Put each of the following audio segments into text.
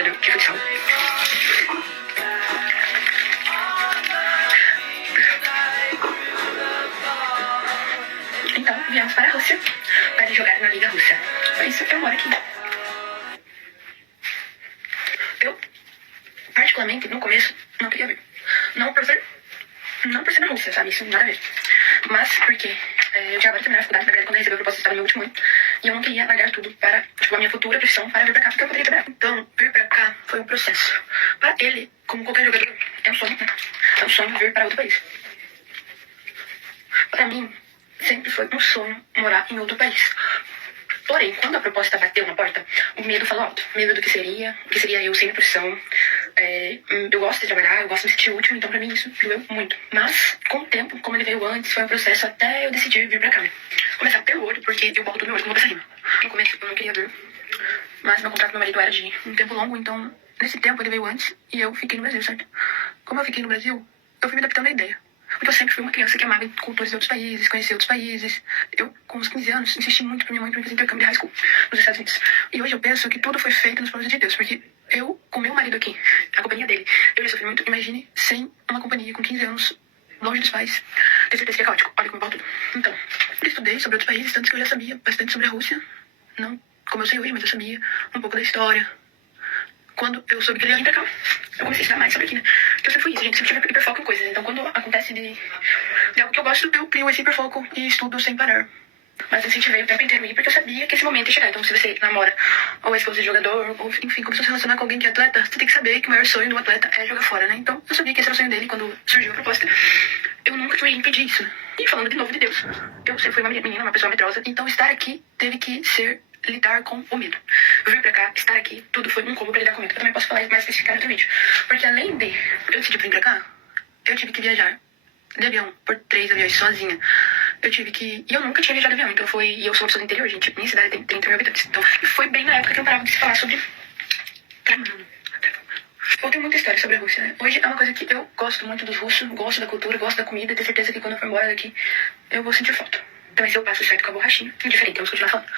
jogador de futsal. Então, viemos para a Rússia para jogar na Liga Russa. Por isso, eu moro aqui. Eu, particularmente, no começo, não queria vir. Não por ser na Rússia, sabe? Isso nada a ver. Mas porque eu tinha acabado de terminar a faculdade, na verdade, quando eu recebi a proposta, eu estava no meu último ano. E eu não queria largar tudo para, a minha futura profissão para vir pra cá, porque eu poderia trabalhar. Então, vir pra cá foi um processo. Para ele, como qualquer jogador, é um sonho, né? É um sonho vir para outro país. Para mim, sempre foi um sonho morar em outro país. Porém, quando a proposta bateu na porta, o medo falou alto. Medo do que seria eu sem a profissão. Eu gosto de trabalhar, eu gosto de me sentir útil, então pra mim isso doeu muito. Mas, com o tempo, como ele veio antes, foi um processo até eu decidir vir pra cá. Começar pelo olho, porque eu boto todo meu olho como vou pra cima. No começo eu não queria vir, mas meu contrato com meu marido era de um tempo longo, então nesse tempo ele veio antes e eu fiquei no Brasil, certo? Como eu fiquei no Brasil, eu fui me adaptando à ideia. Porque eu sempre fui uma criança que amava culturas de outros países, conhecer outros países. Eu, com uns 15 anos, insisti muito pra minha mãe pra fazer intercâmbio de high school nos Estados Unidos. E hoje eu penso que tudo foi feito nos planos de Deus, porque eu, com meu marido aqui, a companhia dele, eu já sofri muito. Imagine sem uma companhia com 15 anos, longe dos pais, ter certeza que é caótico. Olha como eu tudo. Então, eu estudei sobre outros países, tanto que eu já sabia bastante sobre a Rússia. Não como eu sei hoje, mas eu sabia um pouco da história. Quando eu soube que ele ia vir pra cá, eu comecei a estudar mais sobre aqui, né? Porque eu sempre fui isso, gente. Sempre tive hiperfoco em coisas. Então, quando acontece de algo que eu gosto, eu crio esse hiperfoco e estudo sem parar. Mas eu incentivei o tempo inteiro ir porque eu sabia que esse momento ia chegar. Então, se você namora, ou é esposa de jogador, ou enfim, começou a se relacionar com alguém que é atleta, você tem que saber que o maior sonho do atleta é jogar fora, né? Então, eu sabia que esse era o sonho dele quando surgiu a proposta. Eu nunca fui impedir isso. E falando de novo de Deus, eu sempre fui uma menina, uma pessoa medrosa. Então, estar aqui teve que ser lidar com o medo. Eu vim pra cá, estar aqui, tudo foi um combo pra lidar com o medo. Eu também posso falar mais especificado no outro vídeo. Porque além de eu decidir vir pra cá, eu tive que viajar de avião por 3 aviões sozinha. Eu tive que... E eu nunca tinha viajado de avião, então foi... E eu sou uma pessoa do interior, gente. Minha cidade tem 30 mil habitantes. Então, foi bem na época que eu parava de se falar sobre... Eu tenho muita história sobre a Rússia, né? Hoje é uma coisa que eu gosto muito dos russos, gosto da cultura, gosto da comida, tenho certeza que quando eu for embora daqui, eu vou sentir falta. Também se eu passo certo com a borrachinha, indiferente, vamos continuar falando.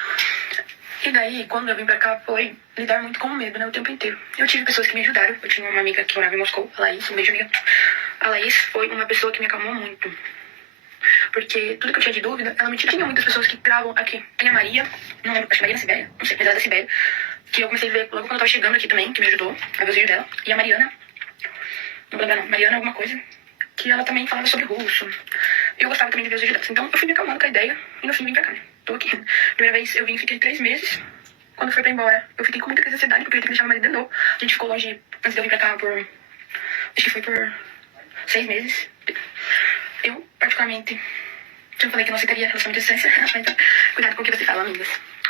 E daí, quando eu vim pra cá, foi lidar muito com o medo, né, o tempo inteiro. Eu tive pessoas que me ajudaram. Eu tinha uma amiga que morava em Moscou, a Laís, um beijo, amiga. A Laís foi uma pessoa que me acalmou muito. Porque tudo que eu tinha de dúvida, ela me tinha. Tinha muitas pessoas que gravam aqui. Tem a Maria, não lembro, acho que Maria na Sibéria, não sei, mas ela é da Sibéria. Que eu comecei a ver logo quando eu tava chegando aqui também, que me ajudou a ver os vídeos dela. E a Mariana, não vou lembrar não, Mariana alguma coisa, que ela também falava sobre russo. Eu gostava também de ver os vídeos dela. Então eu fui me acalmando com a ideia e no fim vim pra cá, né? Tô aqui. Primeira vez eu vim, fiquei 3 meses. Quando foi pra ir embora, eu fiquei com muita crise de ansiedade, porque eu ia ter que deixar meu marido de novo. A gente ficou longe, antes de eu vir pra cá, acho que foi por 6 meses. Eu, particularmente, já falei que não aceitaria relacionamento de distância, mas cuidado com o que você fala, amigas.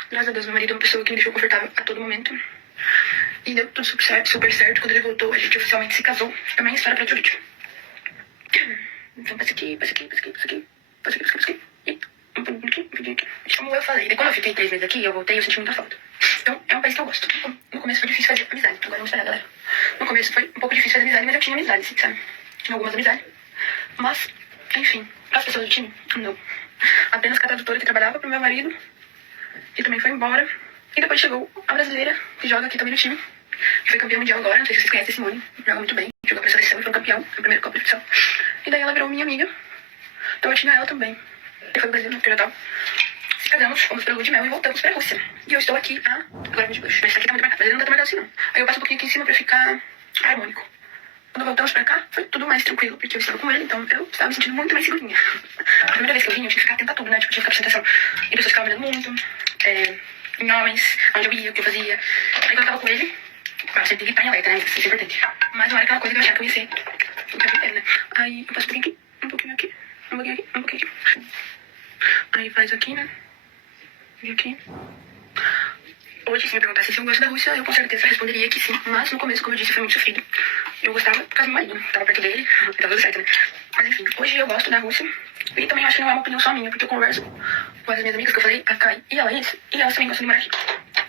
Graças a Deus, meu marido é uma pessoa que me deixou confortável a todo momento. E deu tudo super certo. Quando ele voltou, a gente oficialmente se casou. Também história pra outro vídeo. Então, passa aqui. E aqui. Como eu falei, quando eu fiquei 3 meses aqui, eu voltei e eu senti muita falta. Então, é um país que eu gosto. No começo foi difícil fazer amizade. Agora vamos esperar, galera. No começo foi um pouco difícil fazer amizade, mas eu tinha amizade, sim, sabe? Tinha algumas amizades. Mas, enfim, as pessoas do time, não. Apenas com a tradutora que trabalhava pro meu marido, que também foi embora. E depois chegou a brasileira, que joga aqui também no time, que foi campeã mundial agora. Não sei se vocês conhecem a Simone, joga muito bem. Jogou pra seleção e foi campeão, no primeiro Copa de Futsal. E daí ela virou minha amiga. Então eu tinha ela também. E foi pro Brasil, no Natal. Se casamos, fomos pelo lua de mel e voltamos pra Rússia. E eu estou aqui agora 22. Mas aqui tá muito marcado, mas ele não tá tão marcado assim não. Aí eu passo um pouquinho aqui em cima pra ficar harmônico. Quando voltamos pra cá, foi tudo mais tranquilo, porque eu estava com ele, então eu estava me sentindo muito mais segurinha. A primeira vez que eu vim, eu tinha que ficar atenta a tudo, né? Tipo, tinha que ficar prestando atenção. E pessoas ficavam me olhando muito, em homens, onde eu ia, o que eu fazia. Aí quando eu tava com ele, claro, sempre tem que estar em alerta, né? Isso é importante. Mas não era aquela coisa que eu achava que eu ia ser o tempo inteiro, né? Aí eu passo um pouquinho aqui, um pouquinho aqui, um pouquinho aqui. Aí faz aqui, né? E aqui. Hoje, se me perguntasse se eu gosto da Rússia, eu com certeza responderia que sim. Mas no começo, como eu disse, foi muito sofrido. Eu gostava por causa do meu marido, né? Tava perto dele, tava tudo certo, né? Mas enfim, hoje eu gosto da Rússia. E também acho que não é uma opinião só minha, porque eu converso com as minhas amigas que eu falei, a Kai e a Laís, e elas também gostam de morar aqui.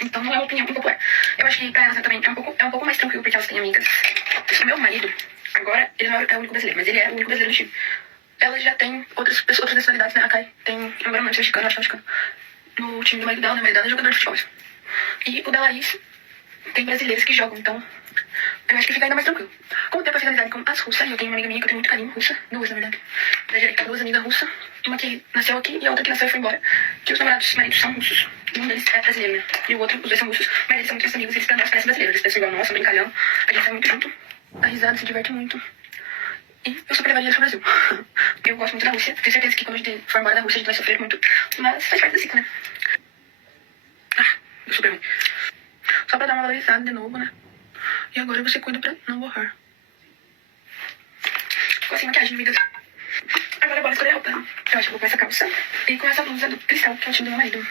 Então não é uma opinião popular. Eu acho que pra elas também é um pouco mais tranquilo, porque elas têm amigas. O meu marido, agora, ele não é o único brasileiro, mas ele é o único brasileiro do time. Elas já têm outras nacionalidades, né? A Kai tem, agora não é mexicano, acho que é mexicano. No time do marido dela, né? O marido dela é jogador de futebol. E o da Laís tem brasileiros que jogam, então eu acho que fica ainda mais tranquilo. Com o tempo eu fiz amizade com as russas, e eu tenho uma amiga minha que eu tenho muito carinho, russa, duas na verdade, da direita, duas amigas russas, uma que nasceu aqui e a outra que nasceu e foi embora, que os maridos são russos, e um deles é brasileiro, né, e o outro, os dois são russos, mas eles são muito amigos, eles parecem brasileiros, eles pensam igual nós, são brincalhão, a gente sai muito junto, dá risada, se diverte muito. E eu super levaria eles pro Brasil. Eu gosto muito da Rússia. Tenho certeza que quando a gente for embora da Rússia a gente vai sofrer muito. Mas faz parte da ciclo, né? Ah, deu super ruim. Só pra dar uma valorizada de novo, né? E agora você cuida pra não borrar. Ficou assim, maquiagem, amigas. Agora bora escolher a roupa. Eu acho que vou com essa calça e com essa blusa do Cristal, que é o time do meu marido.